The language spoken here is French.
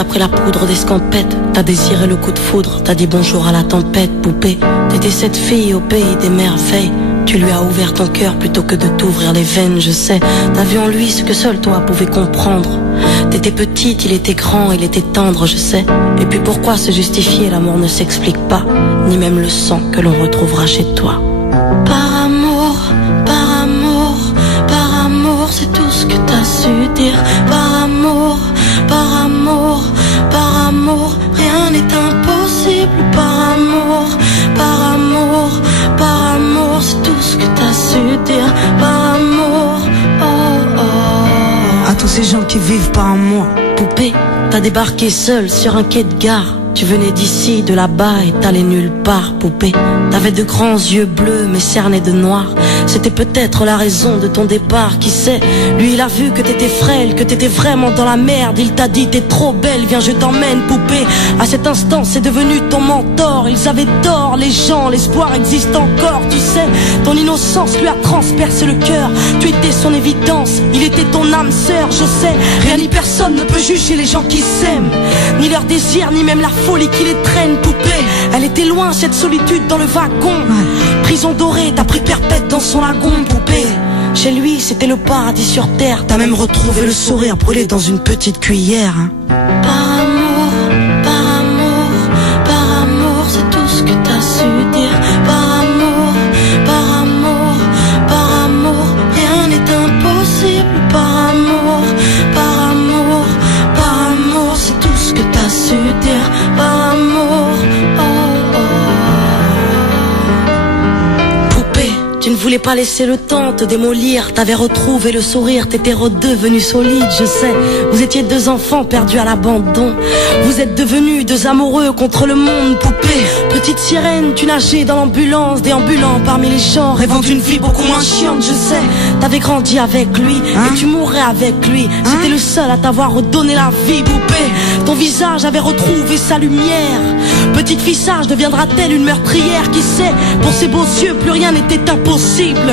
t'as pris la poudre d'escampette, t'as désiré le coup de foudre, t'as dit bonjour à la tempête, poupée. T'étais cette fille au pays des merveilles. Tu lui as ouvert ton cœur plutôt que de t'ouvrir les veines, je sais. T'as vu en lui ce que seul toi pouvais comprendre. T'étais petite, il était grand, il était tendre, je sais. Et puis pourquoi se justifier, l'amour ne s'explique pas, ni même le sang que l'on retrouvera chez toi. Par amour, par amour, par amour, c'est tout ce que t'as su dire. Par amour, par amour, par amour, rien n'est impossible. Par amour, par amour, par amour, c'est tout ce que t'as su dire. Par amour, oh oh. À tous ces gens qui vivent par amour. Poupée, t'as débarqué seule sur un quai de gare. Tu venais d'ici, de là-bas et t'allais nulle part, poupée. T'avais de grands yeux bleus mais cernés de noir. C'était peut-être la raison de ton départ, qui sait. Lui il a vu que t'étais frêle, que t'étais vraiment dans la merde. Il t'a dit t'es trop belle, viens je t'emmène, poupée. À cet instant c'est devenu ton mentor. Ils avaient tort les gens, l'espoir existe encore, tu sais. Ton innocence lui a transpercé le cœur. Tu étais son évidence, il était ton âme sœur, je sais. Rien ni personne ne peut juger les gens qui s'aiment, ni leur désir, ni même la folie qui les traîne, poupée. Elle était loin cette solitude dans le wagon. Prison dorée, t'as pris perpète dans son lagon, poupée. Chez lui c'était le paradis sur terre. T'as même retrouvé le sourire brûlé dans une petite cuillère, hein. Par amour, par amour, par amour, c'est tout ce que t'as su dire. Par amour, par amour, par amour, rien n'est impossible. Par amour, par amour, par amour, c'est tout ce que t'as su dire. Par amour, oh oh. Poupée, tu ne voulais pas laisser le temps te démolir. T'avais retrouvé le sourire, t'étais redevenu solide, je sais. Vous étiez deux enfants perdus à l'abandon. Vous êtes devenus deux amoureux contre le monde, poupée. Petite sirène, tu nageais dans l'ambulance, déambulant parmi les champs, rêvant d'une vie beaucoup moins chiante, je sais. T'avais grandi avec lui, et tu mourrais avec lui. C'était le seul à t'avoir redonné la vie, poupée. Ton visage avait retrouvé sa lumière. Petite fille sage deviendra-t-elle une meurtrière, qui sait? Pour ses beaux yeux, plus rien n'était impossible.